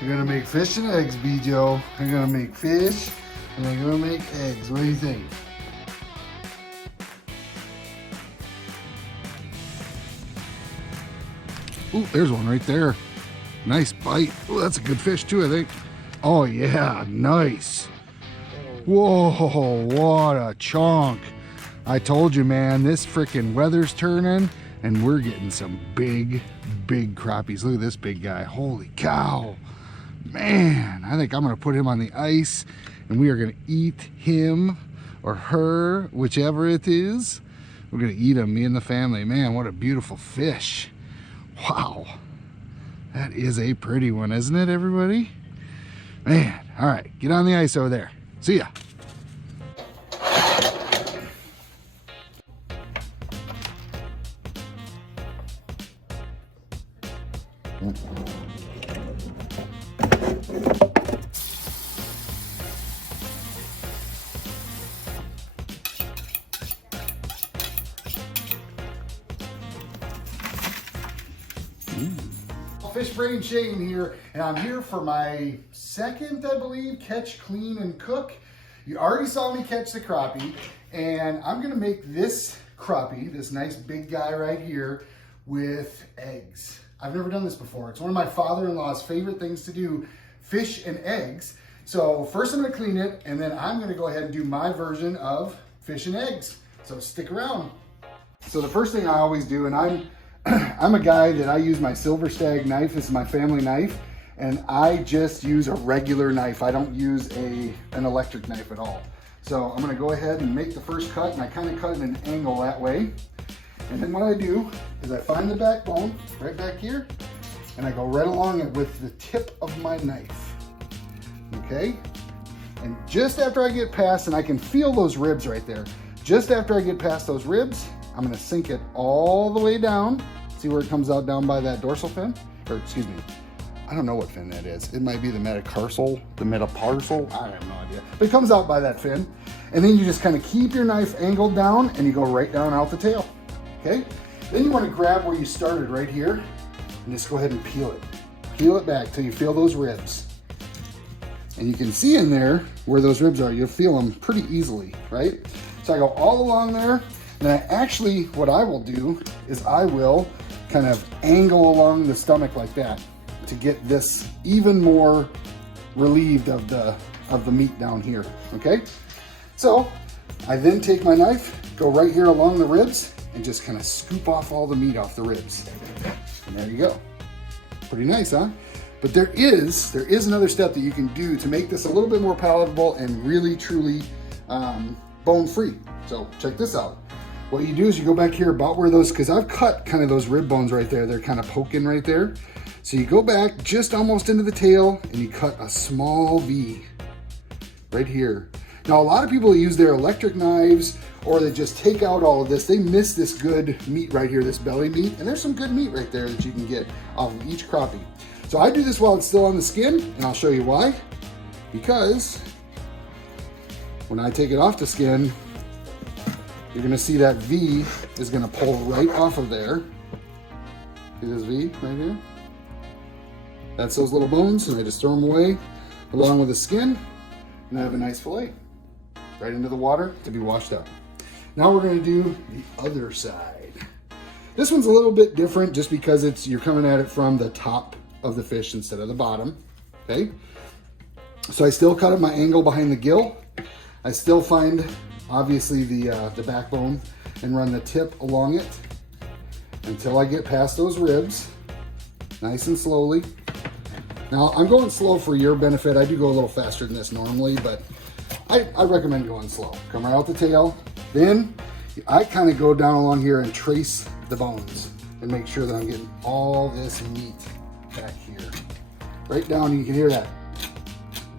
We're gonna make fish and eggs, Bijo. We're gonna make fish and we're gonna make eggs. What do you think? Ooh, there's one right there. Nice bite. Oh, that's a good fish too, I think. Oh yeah, nice. Whoa, what a chunk. I told you, man, this freaking weather's turning and we're getting some big crappies. Look at this big guy. Holy cow. Man, I think I'm gonna put him on the ice and we are gonna eat him or her, whichever it is. We're gonna eat him, me and the family. Man, what a beautiful fish. Wow, that is a pretty one, isn't it, everybody? Man, all right, get on the ice over there. See ya. FishBrain Shane here, and I'm here for my second, I believe, catch, clean, and cook. You already saw me catch the crappie, and I'm gonna make this crappie, this nice big guy right here, with eggs. I've never done this before. It's one of my father-in-law's favorite things to do, fish and eggs. So first I'm gonna clean it, and then I'm gonna go ahead and do my version of fish and eggs. So stick around. So the first thing I always do, and I'm a guy that I use my Silver Stag knife. This is my family knife, and I just use a regular knife. I don't use an electric knife at all. So I'm gonna go ahead and make the first cut, and I kind of cut it at an angle that way. And then what I do is I find the backbone right back here, and I go right along it with the tip of my knife, okay? And just after I get past, and I can feel those ribs right there, just after I get past those ribs, I'm gonna sink it all the way down. See where it comes out down by that dorsal fin? Or excuse me, I don't know what fin that is. It might be the metacarsal, I have no idea. But it comes out by that fin. And then you just kind of keep your knife angled down and you go right down out the tail, okay? Then you wanna grab where you started right here and just go ahead and peel it. Peel it back till you feel those ribs. And you can see in there where those ribs are, you'll feel them pretty easily, right? So I go all along there. And I actually, what I will do is I will kind of angle along the stomach like that to get this even more relieved of the meat down here, okay? So I then take my knife, go right here along the ribs, and just kind of scoop off all the meat off the ribs. And there you go. Pretty nice, huh? But there is another step that you can do to make this a little bit more palatable and really, truly bone-free. So check this out. What you do is you go back here about where those, because I've cut kind of those rib bones right there. They're kind of poking right there. So you go back just almost into the tail and you cut a small V right here. Now, a lot of people use their electric knives or they just take out all of this. They miss this good meat right here, this belly meat. And there's some good meat right there that you can get off of each crappie. So I do this while it's still on the skin, and I'll show you why. Because when I take it off the skin, you're gonna see that V is gonna pull right off of there. See this V right here? That's those little bones, and I just throw them away along with the skin, and I have a nice fillet right into the water to be washed out. Now we're gonna do the other side. This one's a little bit different just because you're coming at it from the top of the fish instead of the bottom, okay? So I still cut at my angle behind the gill. I still find obviously the backbone and run the tip along it until I get past those ribs, nice and slowly. Now I'm going slow for your benefit. I do go a little faster than this normally, but I recommend going slow. Come right out the tail. Then I kind of go down along here and trace the bones and make sure that I'm getting all this meat back here. Right down, you can hear that.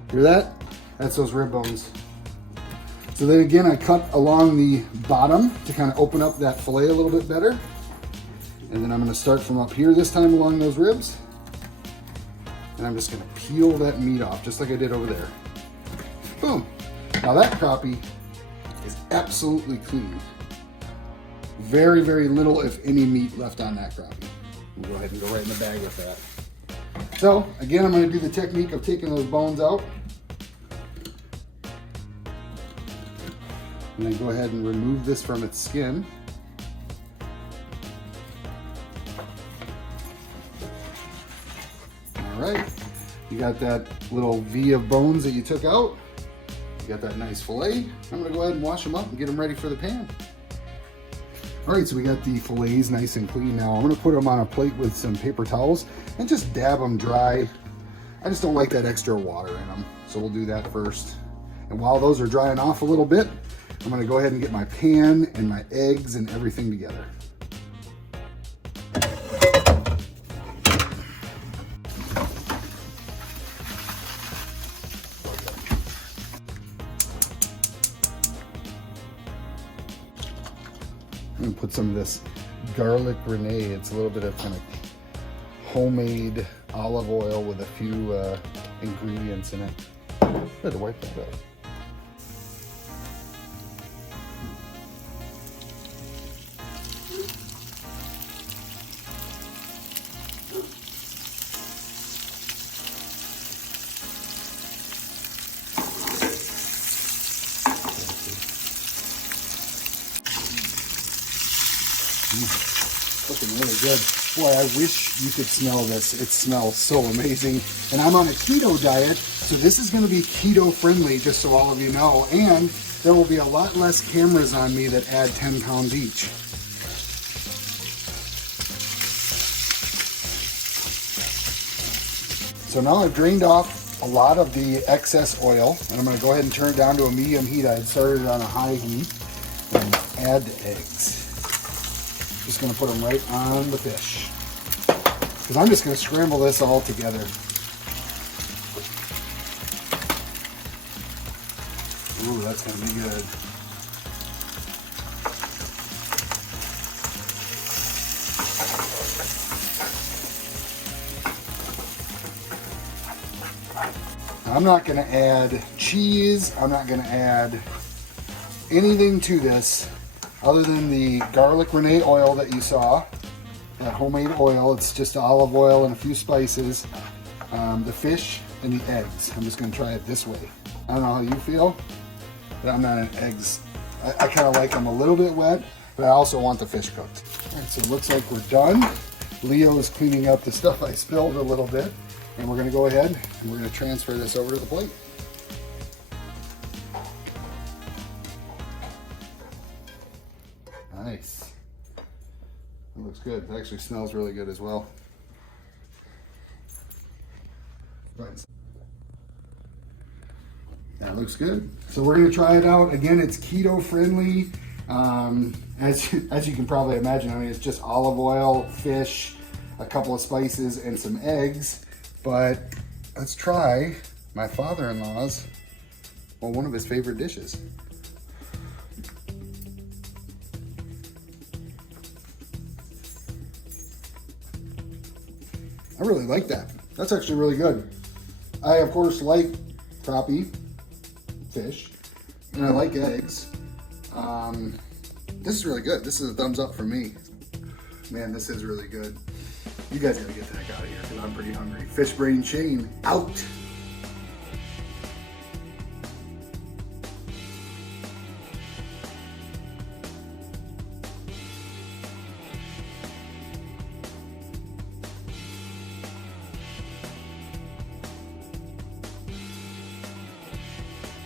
Hear that? That's those rib bones. So then again, I cut along the bottom to kind of open up that fillet a little bit better. And then I'm gonna start from up here this time along those ribs. And I'm just gonna peel that meat off, just like I did over there. Boom. Now that crappie is absolutely clean. Very, very little, if any, meat left on that crappie. We'll go ahead and go right in the bag with that. So again, I'm going to do the technique of taking those bones out. And then go ahead and remove this from its skin. All right, you got that little V of bones that you took out. You got that nice fillet. I'm gonna go ahead and wash them up and get them ready for the pan. All right, so we got the fillets nice and clean now. I'm gonna put them on a plate with some paper towels and just dab them dry. I just don't like that extra water in them, so we'll do that first. And while those are drying off a little bit, I'm gonna go ahead and get my pan and my eggs and everything together. I'm gonna put some of this garlic Renee. It's a little bit of kind of homemade olive oil with a few ingredients in it. I had to wipe that out. Looking really good. Boy, I wish you could smell this. It smells so amazing. And I'm on a keto diet, so this is going to be keto friendly, just so all of you know. And there will be a lot less cameras on me that add 10 pounds each. So now I've drained off a lot of the excess oil, and I'm going to go ahead and turn it down to a medium heat. I had started it on a high heat, and add the eggs. Just gonna put them right on the fish, because I'm just gonna scramble this all together. Ooh, that's gonna be good. I'm not gonna add cheese. I'm not gonna add anything to this other than the garlic Renee oil that you saw, that homemade oil. It's just olive oil and a few spices, the fish and the eggs. I'm just gonna try it this way. I don't know how you feel, but I'm not an eggs. I kind of like them a little bit wet, but I also want the fish cooked. All right, so it looks like we're done. Leo is cleaning up the stuff I spilled a little bit, and we're gonna go ahead and we're gonna transfer this over to the plate. Nice. That looks good. It actually smells really good as well. Right. That looks good. So we're going to try it out. Again, it's keto friendly. As you can probably imagine, I mean, it's just olive oil, fish, a couple of spices, and some eggs. But let's try my father-in-law's, well, one of his favorite dishes. I really like that. That's actually really good. I, of course, like crappie fish, and I like eggs. This is really good. This is a thumbs up for me. Man, this is really good. You guys gotta get the heck out of here because I'm pretty hungry. FishBrain Shane out.